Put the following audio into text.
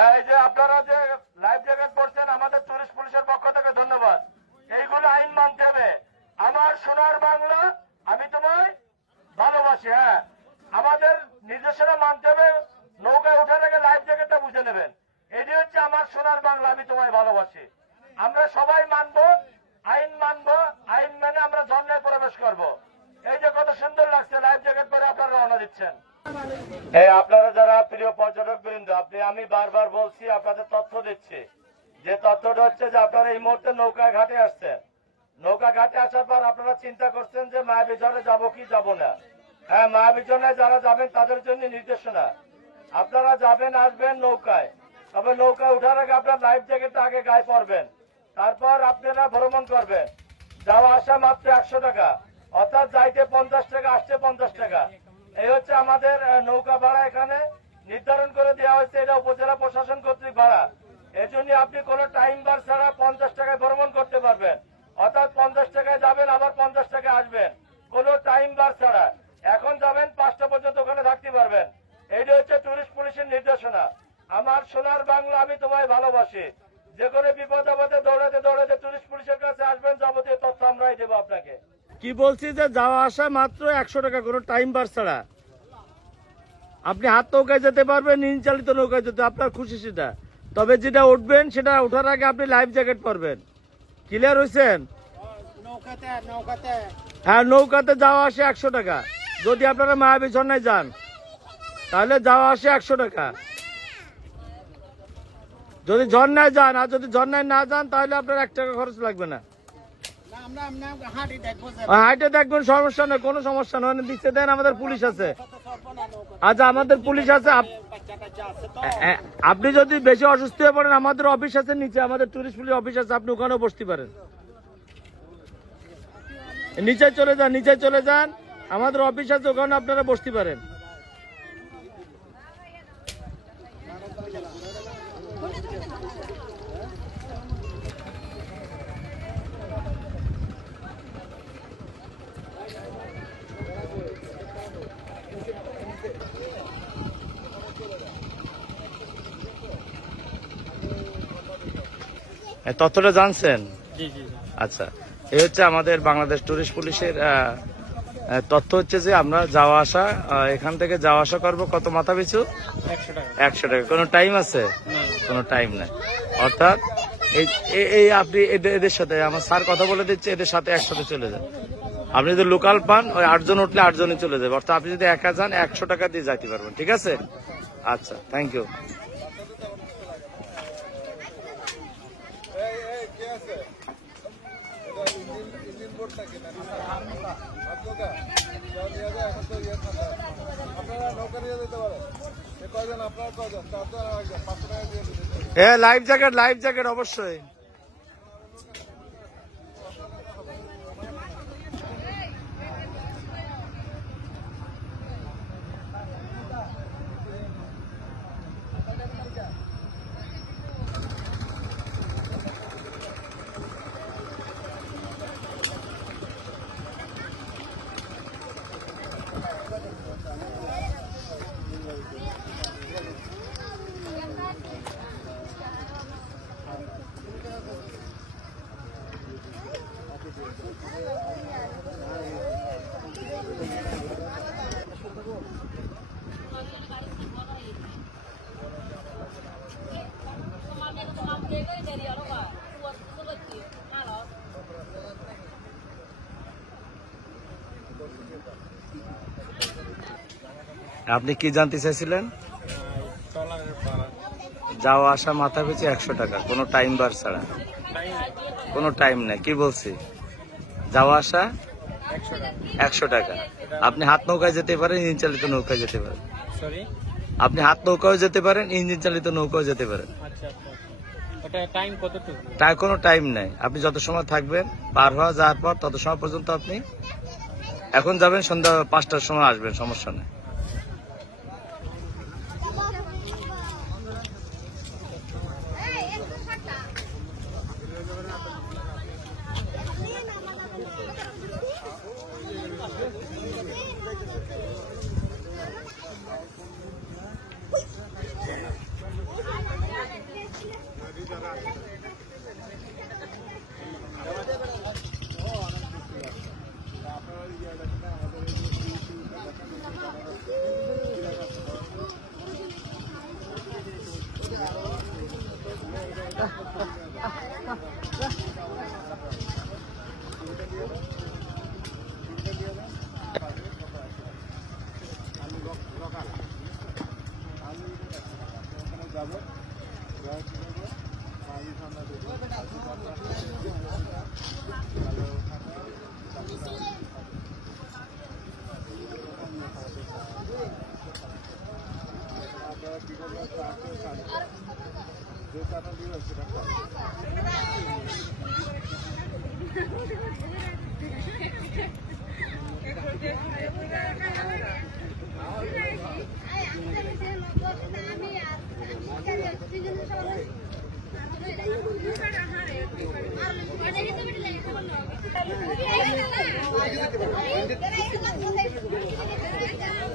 এই যে আপনারা যে লাইফ জ্যাকেট পড়ছেন আমাদের টুরিস্ট পুলিশের পক্ষ থেকে ধন্যবাদ। এইগুলো আইন মানতে হবে। আমার সোনার বাংলা আমি তোমায় ভালোবাসি। হ্যাঁ, আমাদের নির্দেশনা মানতে হবে। নৌকায় ওঠার আগে লাইফ জ্যাকেটটা বুঝে নেবেন। এটি হচ্ছে আমার সোনার বাংলা আমি তোমায় ভালোবাসি। আমরা সবাই মানবো, আইন মানবো, আইন মেনে আমরা ঝর্ণায় প্রবেশ করব। এই যে কত সুন্দর লাগছে লাইফ জ্যাকেট পরে আপনারা রওনা দিচ্ছেন। এই আপনারা যারা প্রিয় পর্যটক বৃন্দ, আমি বারবার বলছি, আপনাদের তথ্য দিচ্ছি। যে তথ্যটা হচ্ছে যে আপনারা এই মুহূর্তে নৌকা ঘাটে আসছেন। নৌকা ঘাটে আসার পর আপনারা চিন্তা করছেন যে মায়াবী ঝর্ণায় যাবো কি যাবো না। হ্যাঁ, মায়াবী ঝর্ণায় যারা যাবেন তাদের জন্য নির্দেশনা, আপনারা যাবেন আসবেন নৌকায়, তবে নৌকায় ওঠার আগে আপনার লাইফ জ্যাকেটটা আগে গায়ে পরবেন। তারপর আপনারা ভ্রমণ করবেন। যাওয়া আসা মাত্র 100 টাকা, অর্থাৎ যাইতে 50 টাকা, আসছে 50 টাকা। এই হচ্ছে আমাদের নৌকা ভাড়া এখানে নির্ধারণ করে দেওয়া হয়েছে। এটা উপজেলা প্রশাসন কর্তৃক ভাড়া। এই জন্য আপনি কোনো টাইম বার ছাড়া 50 টাকায় ভ্রমণ করতে পারবেন, অর্থাৎ 50 টাকায় যাবেন আবার 50 টাকায় আসবেন, কোনো টাইম বার ছাড়া। এখন যাবেন 5টা পর্যন্ত ওখানে থাকতে পারবেন। এইটা হচ্ছে টুরিস্ট পুলিশের নির্দেশনা। আমার সোনার বাংলা আমি তোমায় ভালোবাসি। যে কোনো বিপদ আপদে দৌড়াতে দৌড়াতে টুরিস্ট পুলিশের কাছে আসবেন, যাবতীয় তথ্য আমরাই দেবো আপনাকে। কি বলছি যে যাওয়া আসা মাত্র 100 টাকা, কোনো টাইম বার ছাড়া। আপনি হাত নৌকায় যেতে পারবেন, ইঞ্জিন চালিত নৌকায় যেতে, আপনার খুশি সেটা। তবে যেটা উঠবেন সেটা ওঠার আগে আপনি লাইফ জ্যাকেট পরবেন। ক্লিয়ার হয়েছেন? হ্যাঁ, নৌকাতে যাওয়া আসে 100 টাকা। যদি আপনারা মায়াবী ঝর্ণায় যান তাহলে যাওয়া আসে 100 টাকা যদি ঝর্ণায় যান। আর যদি ঝর্ণায় না যান তাহলে আপনার 1 টাকা খরচ লাগবে না। হাইটে দেখবেন, সমস্যা নেই, কোনো সমস্যা নয়। দিচ্ছে দেন, আমাদের পুলিশ আছে। আচ্ছা, আমাদের পুলিশ আছে। আপনি যদি বেশি অসুস্থ হয়ে পড়েন, আমাদের অফিস আছে নিচে, আমাদের টুরিস্ট পুলিশ অফিস আছে, আপনি ওখানেও বসতে পারেন। নিচে চলে যান, নিচে চলে যান, আমাদের অফিস আছে, ওখানে আপনারা বসতে পারেন। তথ্যটা জানছেন? আচ্ছা, এই হচ্ছে আমাদের বাংলাদেশ টুরিস্ট পুলিশের তথ্য হচ্ছে যে আমরা যাওয়া আসা, এখান থেকে যাওয়া আসা করবো কত মাথা পিছু? 100 টাকা। কোনো টাইম আছে? কোনো টাইম নাই। অর্থাৎ এই আপনি এদের সাথে আমার স্যার কথা বলে দিচ্ছে, এদের সাথে একসাথে চলে যান। আপনি যদি লোকাল পান, ওই 8 জন উঠলে 8 জনই চলে যাবে। অর্থাৎ আপনি যদি একা যান 100 টাকা দিয়ে যাইতে পারবেন। ঠিক আছে? আচ্ছা, thank you. Life jacket, life jacket অবশ্যই। আপনি কি জানতে চাইছিলেন? যাওয়া আসা মাথা পিছু 100 টাকা, কোনো টাইম বার ছাড়া, কোনো টাইম নেই। কি বলছি? যাওয়া আসা 100 টাকা। আপনি হাত নৌকায় যেতে পারেন, ইঞ্জিন চালিত নৌকায় যেতে পারেন। আপনি হাত নৌকাও যেতে পারেন, ইঞ্জিন চালিত নৌকাও যেতে পারেন। তাই কোনো টাইম নেই। আপনি যত সময় থাকবেন, পার হওয়া যাওয়ার পর তত সময় পর্যন্ত আপনি, এখন যাবেন সন্ধ্যা 5টার সময় আসবেন, সমস্যা নেই। যাবো পানি ঠান্ডা দেবো যে চাটা দিবে সেটা আর